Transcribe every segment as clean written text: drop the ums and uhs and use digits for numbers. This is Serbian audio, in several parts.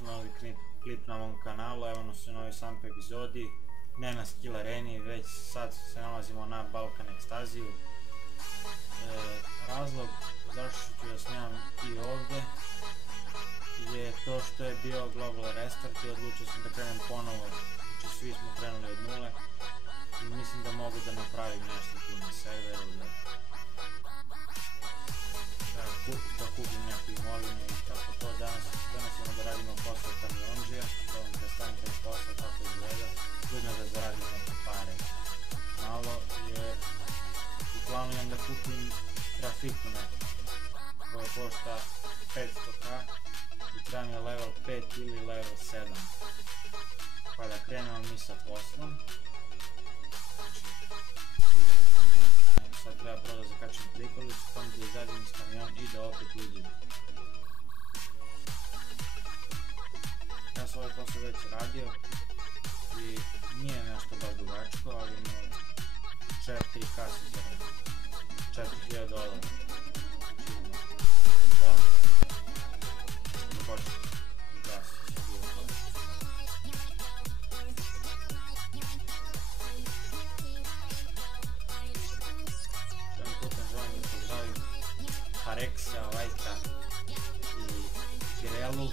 nešto novi klip na ovom kanalu, evo nas u novoj samp epizodi, ne na Skill Areni, već sad se nalazimo na Balkan Ekstaziju. Razlog zašto ću da snimam i ovde je to što je bio Global Restart i odlučio sam da krenem ponovo, znači svi smo krenuli od nule i mislim da mogu da napravim nešto tu na serveru, da kupim neku imovinu i tako to. Danas ćemo da radimo posao kamionđija, da vam predstavim taj posao kako izgleda, ujedno da zaradim neke pare malo, jer planujem da kupim trafiku neku koja košta 500k i treba mi je level 5 ili level 7, pa da krenemo mi sa poslom. Sad treba prvo da zakačem prikolicu, pa da izađem iz kamion i da opet uđem. Ja sam ovaj posao već radio i nije nešto baš dugačko, ali imam 4 kase za radio, $4000. Da? Da počnem. Gasi će bilo to. Želim putem želim da pozdravim Hareksa, Lajka i Girelu.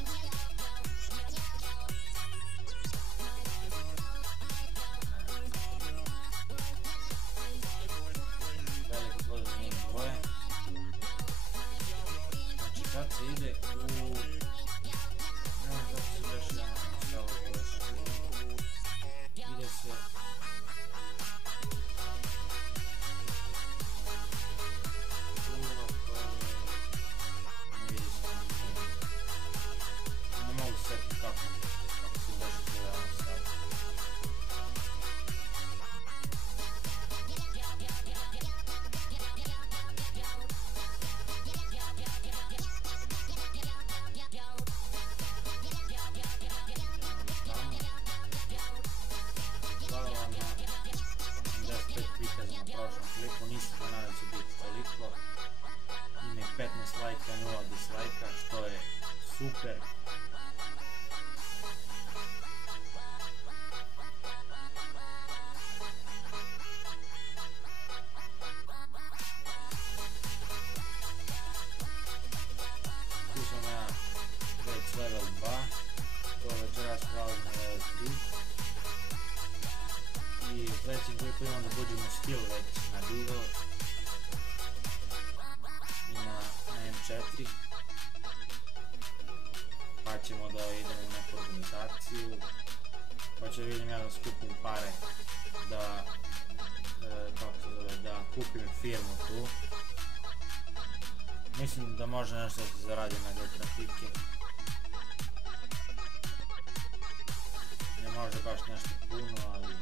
Sad se ide u... ne znam kako se reši da nam se ovo poveša. Ide se... ne mogu setiti kako se beše da vam sad. Na prošlom klipu, nisam znao da će biti toliko. Ima 15 lajka, 0 dislajka, što je super. Tu sam ja već level 2, to večeras prelazim na level 3. I u sledećem klipu imam da buđemo skill već na Deagle i na M4, pa ćemo da idemo u neku organizaciju, pa ću vidim ja da skupim pare da, kako se zove, da kupim firmu tu. Mislim da može nešto da se zaradi na geografike. Ne može baš nešto puno, ali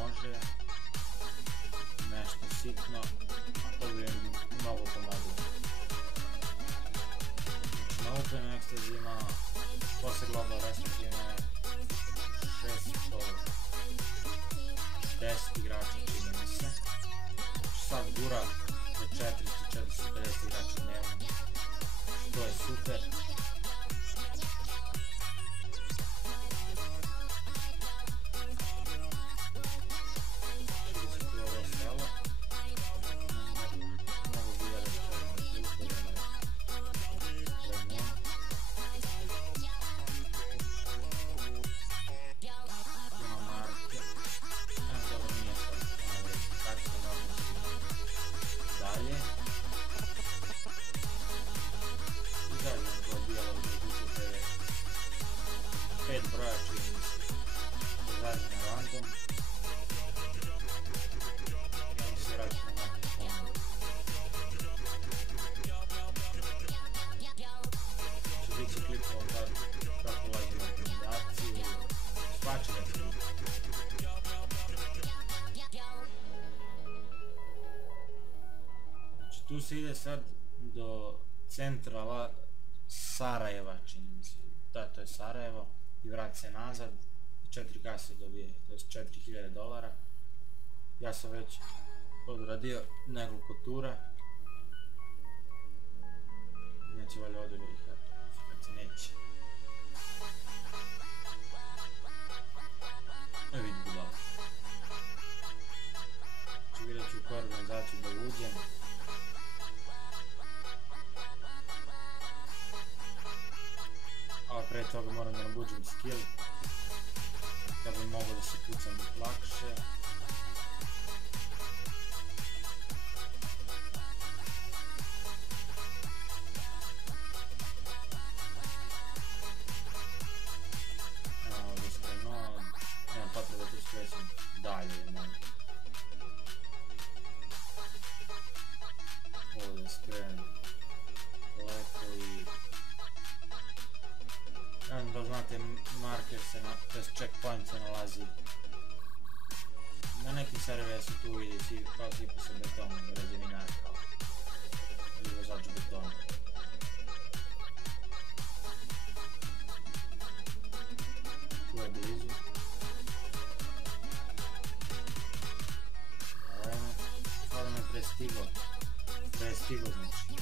može nešto sitno, to bi im mnogo pomoglo. Znači na Open Ecstasy ima, posle Global Restart ima 610 igrača, čini mi se. Sad gura do 400-450 igrača dnevno, što je super. Pet broja čini mi se, izađe na random i se vraća na neku ponudu. Znači bit će klipova kako ulazi u organizaciju, svače da će biti. Znači tu se ide sad do centra Sarajeva, čini mi se. Da, to je Sarajevo. I vrati se nazad i 4k se dobije, to je $4000. Ja sam već odradio nekoliko tura. Neće valjda ovdje verifati, kad se neće. buđim skill da bi mogao da se pucam lakše. Ovdje skreno, nema potreba tu skrećem dalje. Ovdje skrenem lepo i da znate, marker se, tj. checkpoint se nalazi na nekim serverima, su tu vidi kao tipa sa betonom, građevinar kao ili vozač betona. Tu je blizu. Sada me prestigo znači.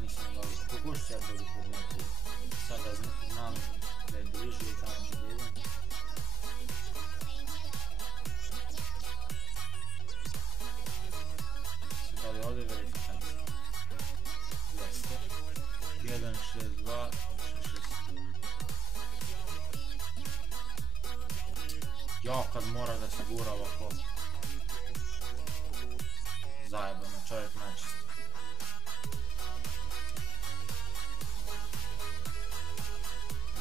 Nisam dobro, pokušat ću ja dođu pod neku, sada znam da je bliže i tamo ću da idem. Da li ovdje verifikacija? Jeste. 1.6.2 6.6. Jo, kad mora da se gura ovako. Zajebano, čovjek načisto.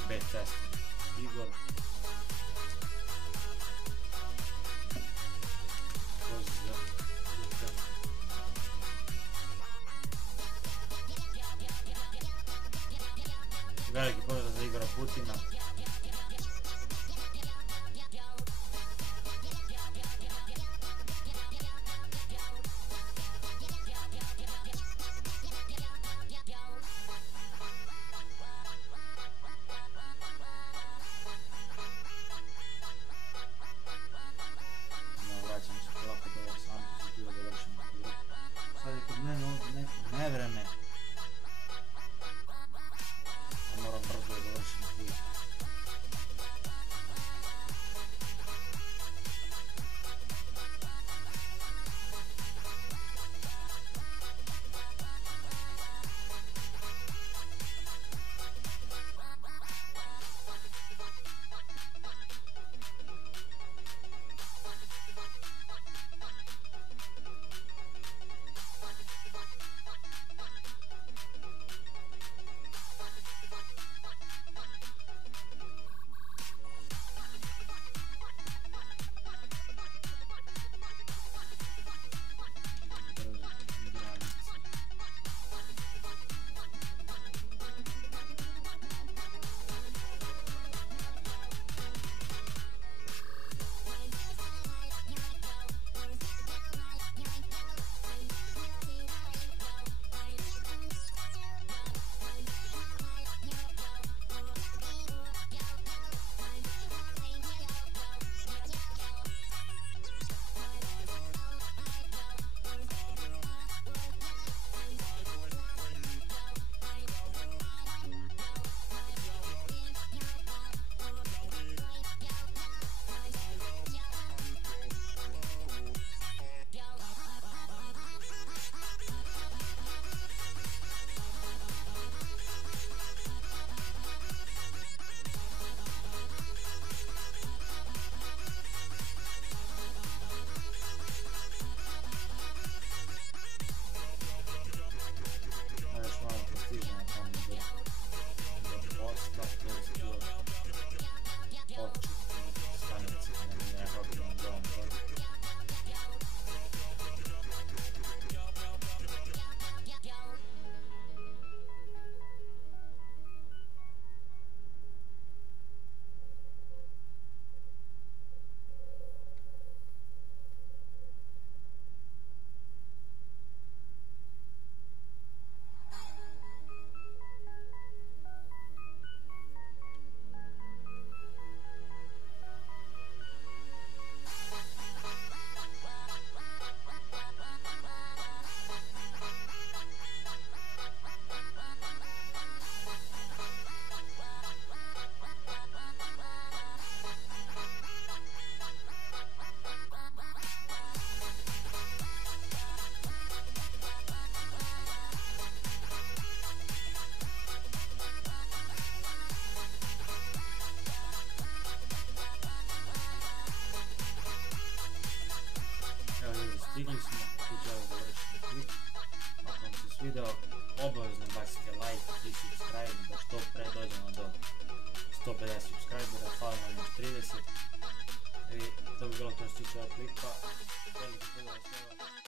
B-test Igor.